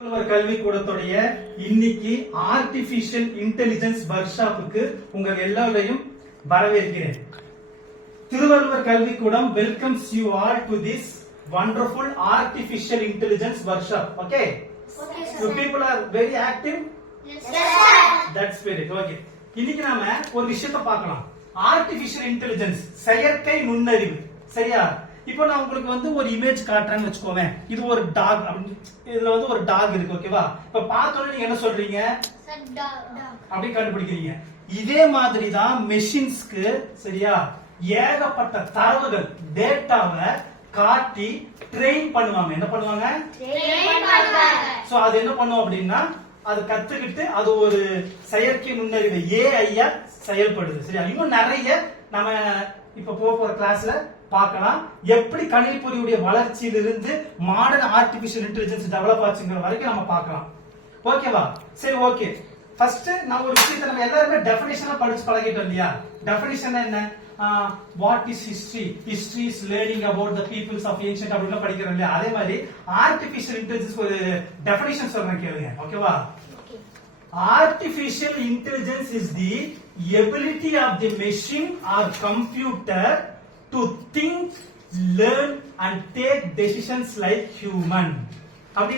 கல்விக்கூடத்துடைய இன்னைக்கு artificial intelligence work ஷாப்புக்கு உங்கள் எல்லாரையும் வரவேற்கிறேன். திருவள்ளுவர் கல்விக்கூடம் welcomes you all to this wonderful artificial intelligence workshop. Okay? Okay, sir. You people are very active? Yes, sir. That's very good. Okay. இன்னைக்கு நாம ஒரு விஷயத்தை பார்க்கலாம். ஆர்டிபிஷியல் இன்டெலிஜென்ஸ் செயற்கை நுண்ணறிவு. சரியா? இப்போ நான் உங்களுக்கு ஒரு இமேஜ் காட்டுறேன்னு வெச்சுக்கோங்க. இது ஒரு டாக். இதுல ஒரு டாக் இருக்கு. ஓகேவா? இப்ப பார்த்தோனே நீங்க என்ன சொல்றீங்க? Sir, dog. அப்படி கண்டுபிடிக்கிறீங்க. இதே மாதிரி தான் மெஷின்ஸ்க்கு சரியா ஏகப்பட்ட தரவுகள் டேட்டாவை காட்டி ட்ரெயின் பண்ணுவாங்க. என்ன பண்ணுவாங்க? சோ அது என்ன பண்ணும் அப்படின்னா அது கத்துக்கிட்டு அது ஒரு செயற்கை நுண்ணறிவு ஏஐ செயல்படுது. சரியா? இன்னும் நிறைய நம்ம இப்ப போற கிளாஸ்ல பார்க்கலாம். எப்படி கணிப்பொறியுடைய வளர்ச்சியிலிருந்து மாடர்ன் ஆர்டிபிஷியல் இன்டெலிஜென்ஸ் டெவலப் ஆச்சுங்கிற வரைக்கும் நம்ம பார்க்கலாம். ஓகேவா? சரி, ஓகே. ஃபர்ஸ்ட் நான் ஒரு விஷயத்தை நம்ம எல்லாருமே டெஃபினிஷனா படிச்சு பழகிட்டோம் இல்லையா? டெஃபினிஷன் என்ன? What is history? History is learning about the peoples of ancient அப்படிலாம் படிக்கிறோம் இல்லையா? அதே மாதிரி ஆர்டிபிஷியல் இன்டெலிஜென்ஸ் ஒரு டெஃபினிஷன் சொல்றேன் கேளுங்க. ஓகேவா? Artificial intelligence is the ability of the machine or computer to think, learn and take decisions like human.